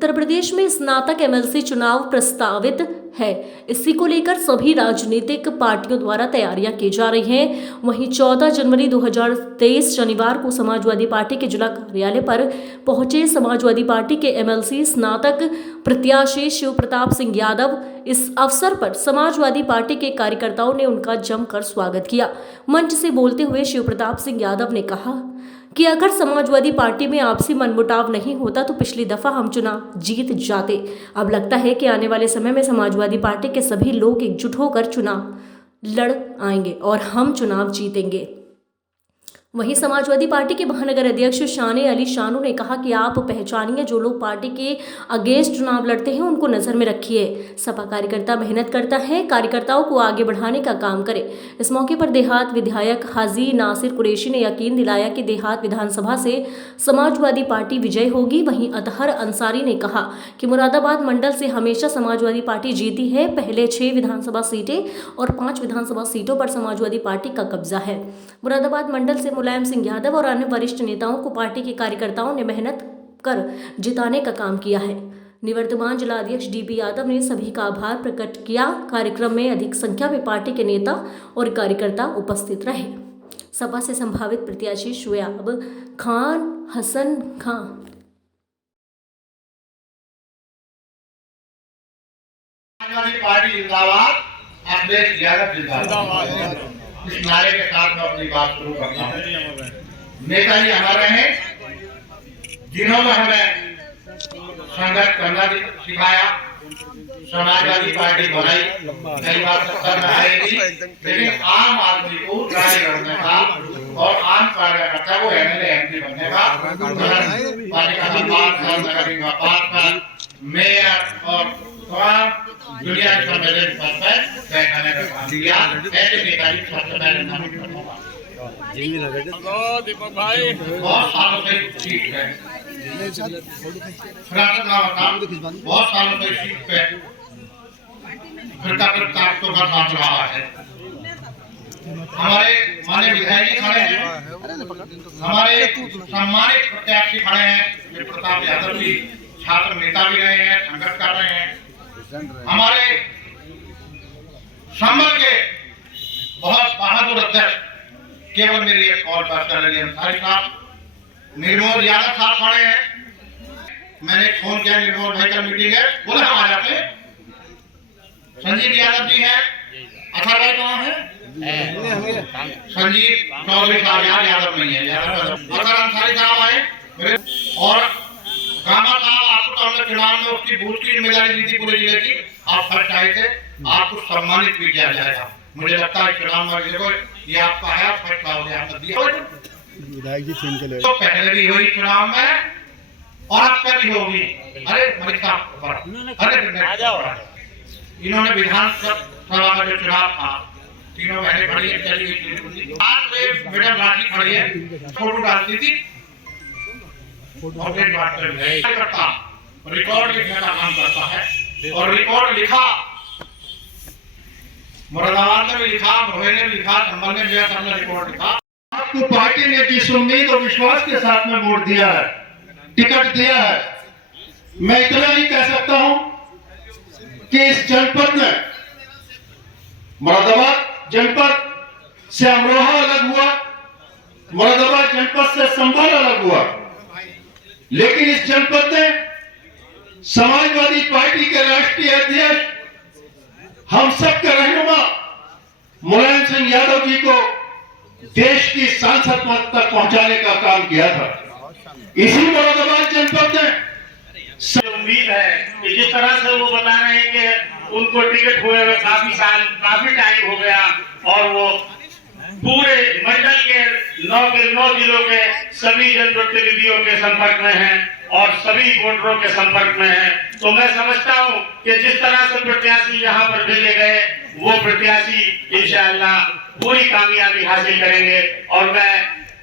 उत्तर प्रदेश में स्नातक एमएलसी चुनाव प्रस्तावित है। इसी को लेकर सभी राजनीतिक पार्टियों द्वारा तैयारियां की जा रही हैं। वहीं 14 जनवरी 2023 शनिवार को समाजवादी पार्टी के जिला कार्यालय पर पहुंचे समाजवादी पार्टी के एमएलसी स्नातक प्रत्याशी शिव प्रताप सिंह यादव। इस अवसर पर समाजवादी पार्टी के कार्यकर्ताओं ने उनका जमकर स्वागत किया। मंच से बोलते हुए शिव प्रताप सिंह यादव ने कहा कि अगर समाजवादी पार्टी में आपसी मनमुटाव नहीं होता तो पिछली दफा हम चुनाव जीत जाते। अब लगता है कि आने वाले समय में समाजवादी पार्टी के सभी लोग एकजुट होकर चुनाव लड़ आएंगे और हम चुनाव जीतेंगे। वहीं समाजवादी पार्टी के महानगर अध्यक्ष शाने अली शानू ने कहा कि आप पहचानिए जो लोग पार्टी के अगेंस्ट चुनाव लड़ते हैं उनको नजर में रखिए। सपा कार्यकर्ता मेहनत करता है, कार्यकर्ताओं को आगे बढ़ाने का काम करे। इस मौके पर देहात विधायक हाजी नासिर कुरैशी ने यकीन दिलाया कि देहात विधानसभा से समाजवादी पार्टी विजय होगी। वहीं अतहर अंसारी ने कहा कि मुरादाबाद मंडल से हमेशा समाजवादी पार्टी जीती है। पहले 6 विधानसभा सीटें और 5 विधानसभा सीटों पर समाजवादी पार्टी का कब्जा है। मुरादाबाद मंडल से मुलायम सिंह यादव और अन्य वरिष्ठ नेताओं को पार्टी के कार्यकर्ताओं ने मेहनत कर जिताने का काम किया है। निवर्तमान जिला अध्यक्ष डीपी यादव ने सभी का आभार प्रकट किया। कार्यक्रम में अधिक संख्या में पार्टी के नेता और कार्यकर्ता उपस्थित रहे। सपा से संभावित प्रत्याशी शुएब खान हसन खान पार्टी जिंदाबाद, अखिलेश यादव जिंदाबाद। इस नारे के साथ मैं अपनी बात शुरू करता हूँ। नेताजी हमारे हैं जिन्होंने हमें संघर्ष करना भी सिखाया। समाजवादी पार्टी बनाई, कई बार सत्ता में आएगी, लेकिन आम आदमी को राय करने का और आम कार्यकर्ता को एमएलए एमपी बनने का पालिका का पार्षद, मेयर और दुनिया के संवेदन पद पर बैठाने का काम किया। ऐसे नेताजी सबसे पहले नामित करना बहुत सालों से सीट है, बहुत सालों से सीट पे तो बात रहा है। हमारे माननीय विधायक जी खड़े हैं, हमारे सम्मानित प्रत्याशी खड़े हैं। शिव प्रताप यादव जी छात्र नेता भी रहे हैं, संघर्ष कर रहे हैं। हमारे संभल के बहुत बहादुर अध्यक्ष केवल मेरी एक कॉल पर कर रहे अंसारी साहब, निर्मोल यादव साहब खड़े हैं। मैंने फोन किया, निर्मोल भाई का मीटिंग है, बोले हम आ जाते हैं। संजीव यादव जी हैं, अथर भाई कहाँ है? संजीव चौधरी साहब यादव नहीं है, अथर अंसारी साहब आए और गामा साहब। आपको तो हमने चुनाव में उसकी बूथ की जिम्मेदारी दी थी पूरे जिले की, आप फर्स्ट आए थे, आपको सम्मानित भी किया जाएगा। मुझे लगता है चुनाव में देखो ये आपका है, फर्स्ट हो गया विधायक जी सीन के लिए तो पहले भी हुई चुनाव में और अब कभी होगी। अरे मलिक साहब, अरे इन्होंने विधानसभा का जो चुनाव था, तीनों बहनें खड़ी है, चली गई। आज मैडम राठी खड़ी है, फोटो डालती थी करता, रिकॉर्ड लिखने का काम करता है और रिकॉर्ड लिखा। मुरादाबाद में भी लिखा, भोए ने भी लिखा, संभल में भी हमने रिकॉर्ड लिखा। आपको पार्टी ने जिस उम्मीद और विश्वास के साथ में वोट दिया है, टिकट दिया है, मैं इतना ही कह सकता हूं कि इस जनपद में मुरादाबाद जनपद से अमरोहा अलग हुआ, मुरादाबाद जनपद से संभल अलग हुआ, लेकिन इस जनपद ने समाजवादी पार्टी के राष्ट्रीय अध्यक्ष हम सब के रहनुमा मुलायम सिंह यादव जी को देश की सांसद पद तक पहुंचाने का काम किया था। इसी मुरादाबाद जनपद ने उम्मीद है कि जिस तरह से वो बता रहे हैं कि उनको टिकट हुए हुए काफी टाइम हो गया और वो पूरे मंडल के 9 जिलों के सभी जनप्रतिनिधियों के संपर्क में हैं और सभी वोटरों के संपर्क में हैं, तो मैं समझता हूं कि जिस तरह से प्रत्याशी यहाँ पर भेजे गए वो प्रत्याशी इंशाअल्लाह पूरी कामयाबी हासिल करेंगे। और मैं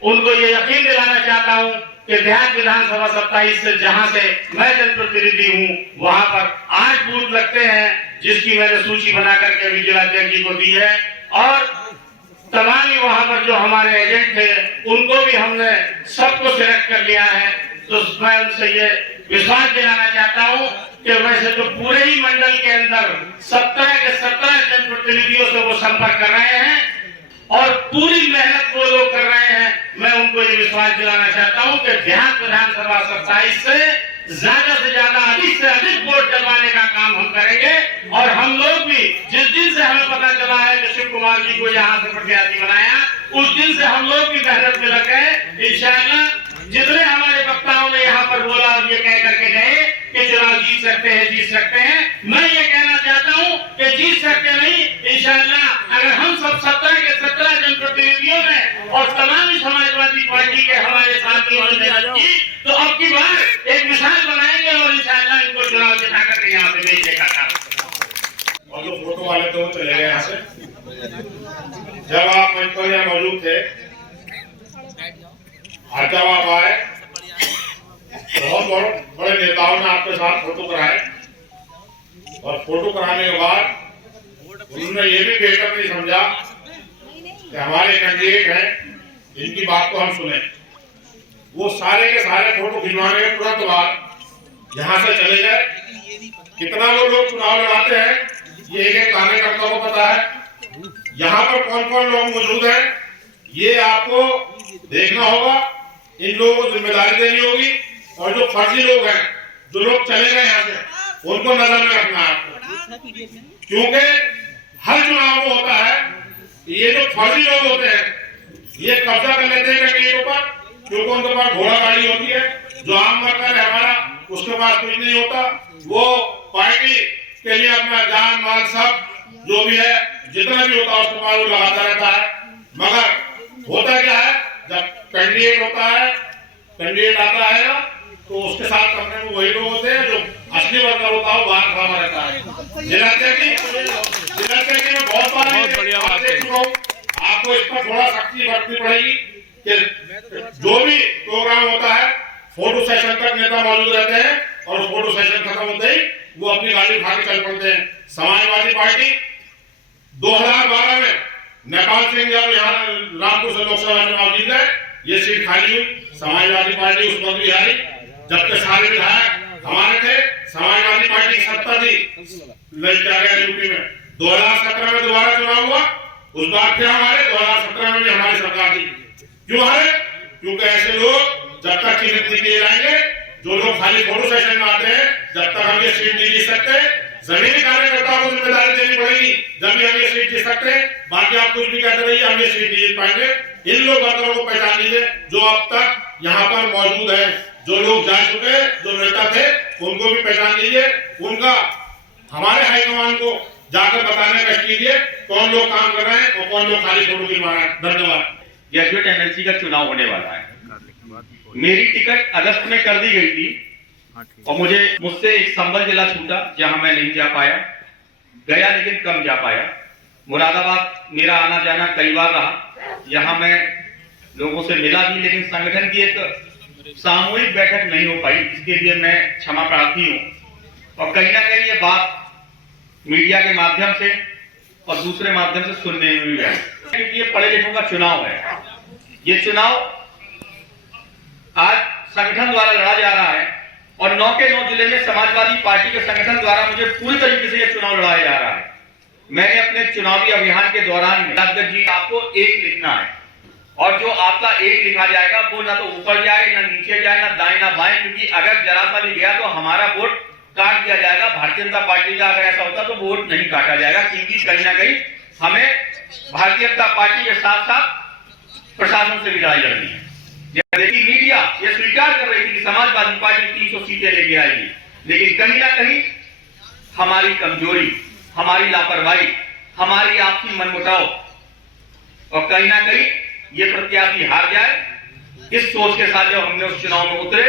उनको ये यकीन दिलाना चाहता हूं कि देहात विधानसभा 27 से जहां से मैं जनप्रतिनिधि हूं वहां पर 8 बूथ लगते हैं, जिसकी मैंने सूची बना करके अभी जिलाध्यक्ष जी को दी है। और तमाम वहां पर जो हमारे एजेंट थे उनको भी हमने सबको सिलेक्ट कर लिया है। तो मैं उनसे ये विश्वास दिलाना चाहता हूँ कि वैसे तो पूरे ही मंडल के अंदर 17 के 17 जनप्रतिनिधियों से वो संपर्क कर रहे हैं और पूरी मेहनत वो लोग कर रहे हैं। मैं उनको ये विश्वास दिलाना चाहता हूँ कि देहात विधानसभा 27 से ज्यादा अधिक से अधिक वोट डलवाने का काम हम करेंगे। और हम लोग भी जिस दिन से हमें पता चला है कि शिव कुमार जी को यहाँ से प्रत्याशी बनाया, उस दिन से हम लोग भी मेहनत में लगे हैं। इंशाअल्लाह जितने हमारे वक्ताओं ने यहाँ पर बोला और ये कह करके गए कि चुनाव जीत सकते हैं, मैं ये कहना चाहता हूँ कि जीत सकते नहीं, इंशाअल्लाह अगर हम सब 17 के 17 जनप्रतिनिधियों में और तमाम समाजवादी पार्टी के हमारे साथियों ने मेहनत की तो अब की बार एक मिसाल बनाएंगे और इंशाअल्लाह इनको चुनाव जिता करके यहाँ से भेजने का काम। और जो फोटो वाले थे वो चले गए यहाँ से। जब आप मंच पर यहाँ मौजूद थे, जब आप आए, बहुत बड़े नेताओं ने आपके साथ फोटो कराए और फोटो कराने के बाद उन्होंने ये भी बेहतर नहीं समझा कि हमारे कैंडिडेट हैं, इनकी बात को हम सुने। वो सारे के सारे फोटो खिंचवाने के तुरंत बाद यहाँ से चले गए। कितना लोग चुनाव लड़ाते हैं ये एक कार्यकर्ता को पता है। यहाँ पर कौन कौन लोग मौजूद हैं ये आपको देखना होगा, इन लोगों को जिम्मेदारी देनी होगी और जो फर्जी लोग हैं, जो लोग चले गए यहाँ से, उनको नजर में रखना है आपको। क्योंकि हर चुनाव में होता है ये जो फर्जी लोग होते हैं ये कब्जा कर लेते हैं कैंडिडेटों पर, क्योंकि उनके पास घोड़ा गाड़ी होती है। जो आम वर्कर है हमारा, उसके पास कुछ नहीं होता, वो पार्टी के लिए अपना जान माल सब जो भी है जितना भी होता है उसके पास वो लगाता रहता है। मगर होता क्या है, जब कैंडिडेट होता है, कैंडिडेट आता है तो उसके साथ करने में वही लोग होते हैं, जो असली वर्कर होता है वो बाहर खड़ा रहता है। में बहुत बार आपको इस पर थोड़ा सख्ती बरतनी पड़ेगी कि जो भी प्रोग्राम होता है फोटो सेशन तक नेता मौजूद रहते हैं और फोटो सेशन खत्म होते ही वो अपनी गाड़ी उठा के चल पड़ते हैं। समाजवादी पार्टी 2012 में नेपाल सिंह जब यहाँ रामपुर से लोकसभा चुनाव जीत गए, ये सीट खाली हुई, समाजवादी पार्टी उस वक्त भी हारी, जबकि सारे विधायक हमारे थे। समाजवादी पार्टी की सत्ता थी, क्या गया यूपी में। 2017 में दोबारा चुनाव हुआ, उस बार फिर हमारे 2017 में भी हमारी सरकार थी। क्यों हारे? क्योंकि ऐसे लोग जब तक चीजें नहीं लाएंगे, जो लोग खाली फोटो सेशन में आते हैं, जब तक हम ये सीट नहीं जीत सकते, जमीनी कार्यकर्ताओं को जिम्मेदारी देनी पड़ेगी, जब भी हम ये सीट जीत सकते हैं। बाकी आप कुछ भी कहते रहिए, हम ये सीट नहीं जीत पाएंगे। इन लोग वर्करों को पहचान लीजिए जो अब तक यहाँ पर मौजूद है, जो लोग जा चुके, जो नेता थे उनको भी पहचान लीजिए। उनका हमारे हाईकमान को जाकर बताने का कीजिए कौन लोग काम कर रहे हैं और कौन लोग खाली फोटो खिंचवा रहे हैं। धन्यवाद। ग्रेजुएट एमएलसी का चुनाव होने वाला है। मेरी टिकट अगस्त में कर दी गई थी और मुझसे एक संबल जिला छूटा जहां मैं नहीं जा पाया, गया लेकिन कम जा पाया। मुरादाबाद मेरा आना जाना कई बार रहा, यहाँ मैं लोगों से मिला भी, लेकिन संगठन की एक सामूहिक बैठक नहीं हो पाई, इसके लिए मैं क्षमा प्रार्थी हूँ। और कहीं ना कहीं ये बात मीडिया के माध्यम से और दूसरे माध्यम से सुनने में भी आई, क्योंकि ये पढ़े लिखों का चुनाव है। ये चुनाव आज संगठन द्वारा लड़ा जा रहा है और 9 के 9 जिले में समाजवादी पार्टी के संगठन द्वारा मुझे पूरी तरीके से यह चुनाव लड़ाया जा रहा है। मैंने अपने चुनावी अभियान के दौरान में जी आपको एक लिखना है और जो आपका एक लिखा जाएगा वो ना तो ऊपर जाए, ना नीचे जाए, ना दाएं ना बाएं, क्योंकि अगर जरा सा भी गया तो हमारा वोट काट दिया जाएगा। भारतीय जनता पार्टी का अगर ऐसा होता तो वोट नहीं काटा जाएगा, क्योंकि कहीं ना कहीं हमें भारतीय जनता पार्टी के साथ साथ प्रशासन से भी लड़ाई लड़नी है। लेकिन मीडिया ये स्वीकार कर रही थी कि समाजवादी पार्टी 300 सीटें लेके आएगी, लेकिन कहीं ना कहीं हमारी कमजोरी, हमारी लापरवाही, हमारी आपसी मनमुटाव और कहीं ना कहीं ये प्रत्याशी हार जाए, इस सोच के साथ जब हमने उस चुनाव में उतरे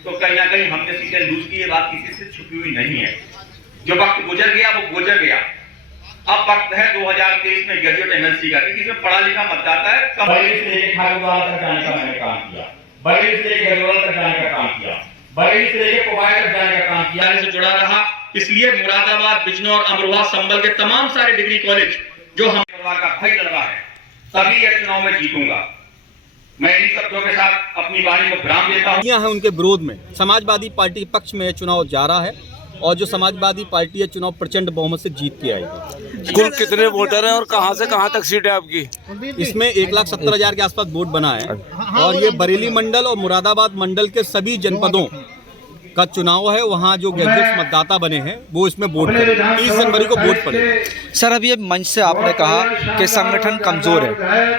तो कहीं ना कहीं हमने सीटें लूज की। ये बात किसी से छुपी हुई नहीं है। जो वक्त गुजर गया वो गुजर गया। अब वक्त है 2023 में ग्रेजुएट एमएलसी का, क्योंकि इसमें पढ़ा लिखा मतदाता है। बरेली से लेकर खागुवाड़ा तक जाने का मैंने काम किया, बरेली से लेकर गजवाड़ा तक जाने का काम किया, बरेली से लेकर कोबाई तक जाने का काम किया, से जुड़ा रहा। इसलिए मुरादाबाद, बिजनौर, अमरोहा, संभल के तमाम सारे डिग्री कॉलेज जो हम का भाई लड़ रहा है, तभी यह चुनाव में जीतूंगा। मैं इन शब्दों के साथ अपनी वाणी को विराम देता हूँ। हैं उनके विरोध में समाजवादी पार्टी के पक्ष में यह चुनाव जा रहा है और जो समाजवादी पार्टी है चुनाव प्रचंड बहुमत से जीत के आएगी। कुल कितने वोटर हैं और कहां से कहां तक सीट है आपकी? इसमें 1,70,000 के आसपास वोट बना है और ये बरेली मंडल और मुरादाबाद मंडल के सभी जनपदों का चुनाव है। वहाँ जो ग्रेजुएट मतदाता बने हैं वो इसमें वोट करें। 30 जनवरी को वोट पड़ेगा। सर, अभी ये मंच से आपने कहा कि संगठन कमजोर है।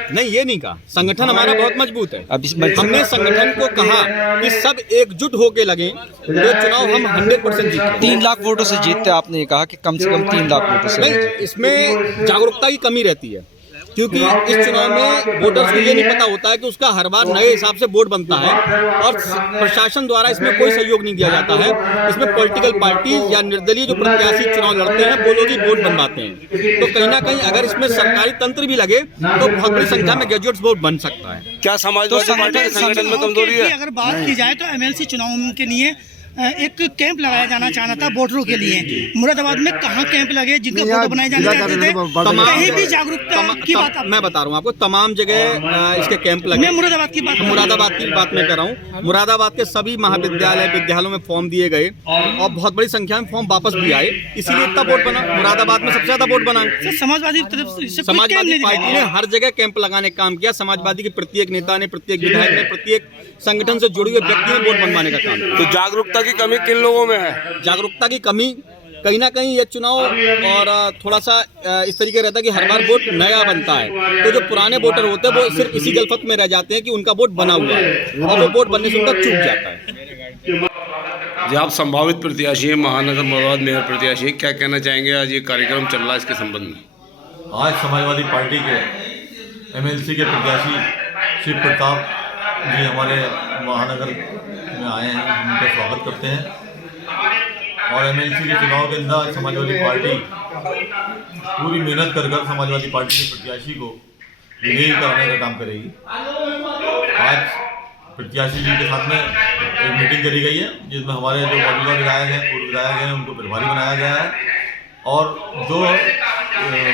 नहीं, ये नहीं कहा, संगठन हमारा बहुत मजबूत है। अब इस मंच हमने संगठन को कहा कि सब एकजुट होके लगे, ये चुनाव हम 100% जीतेंगे। 3 लाख वोटों से जीतते, आपने ये कहा कि कम से कम 3 लाख वोटों से। नहीं, इसमें जागरूकता की कमी रहती है क्योंकि इस चुनाव में वोटर्स को ये नहीं पता होता है कि उसका हर बार नए हिसाब से वोट बनता है और प्रशासन द्वारा इसमें कोई सहयोग नहीं दिया जाता है। इसमें पॉलिटिकल पार्टी या निर्दलीय जो प्रत्याशी चुनाव लड़ते हैं वो लोग ही वोट बनवाते हैं। तो कहीं ना कहीं अगर इसमें सरकारी तंत्र भी लगे तो बहुत बड़ी संख्या में ग्रेजुएट्स वोट बन सकता है। क्या समाजवादी पार्टी के संगठन में कमजोरी है? अगर बात की जाए तो एमएलसी चुनाव के लिए एक कैंप लगाया जाना चाहना था वोटरों के लिए। मुरादाबाद में कहाँ कैंप लगे जिनके फोटो बनाए जाने चाहते थे? कहीं भी जागरूकता की बात मैं बता रहा हूँ आपको, तमाम जगह इसके कैंप लगे। मैं मुरादाबाद की बात मैं कर रहा हूँ। मुरादाबाद के सभी महाविद्यालय विद्यालयों में फॉर्म दिए गए और बहुत बड़ी संख्या में फॉर्म वापस भी आए, इसीलिए इतना वोट बना। मुरादाबाद में सबसे ज्यादा वोट बना। समाजवादी तरफ से समाजवादी पार्टी ने हर जगह कैंप लगाने का काम किया। समाजवादी के प्रत्येक नेता ने, प्रत्येक विधायक ने, प्रत्येक संगठन से जुड़े हुए व्यक्ति ने वोट बनवाने का काम किया। तो जागरूकता की कमी किन लोगों में है? जागरूकता की कमी कहीं ना कहीं ये चुनाव और थोड़ा सा इस तरीके रहता है कि हर बार वोट नया बनता है, तो जो पुराने वोटर होते हैं वो सिर्फ इसी गलफत में रह जाते हैं कि उनका वोट बना हुआ है और वो वोट बनने से उनका चूक जाता है। जी, आप संभावित प्रत्याशी हैं, महानगर मुरादाबाद मेयर प्रत्याशी हैं, क्या कहना चाहेंगे? आज ये कार्यक्रम चल रहा है, इसके संबंध में। आज समाजवादी पार्टी के एमएलसी के प्रत्याशी श्री प्रताप जी हमारे महानगर में आए हैं, हम उनका स्वागत करते हैं। और एमएलसी के चुनाव के अंदर समाजवादी पार्टी पूरी मेहनत कर समाजवादी पार्टी के प्रत्याशी को विजयी कराने का काम करेगी। आज प्रत्याशी जी के साथ में एक मीटिंग करी गई है जिसमें हमारे जो मौजूदा विधायक हैं, पूर्व विधायक हैं, उनको प्रभारी बनाया गया है और जो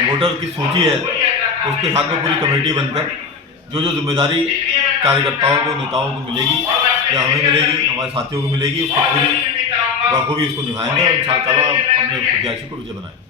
वोटर की सूची है उसके साथ में पूरी कमेटी बनकर जो जिम्मेदारी कार्यकर्ताओं को, नेताओं को मिलेगी या हमें मिलेगी, हमारे साथियों को मिलेगी, उसको पूरी बखूबी उसको निभाएंगे और इंशाअल्लाह अपने प्रत्याशी को विजय बनाएंगे।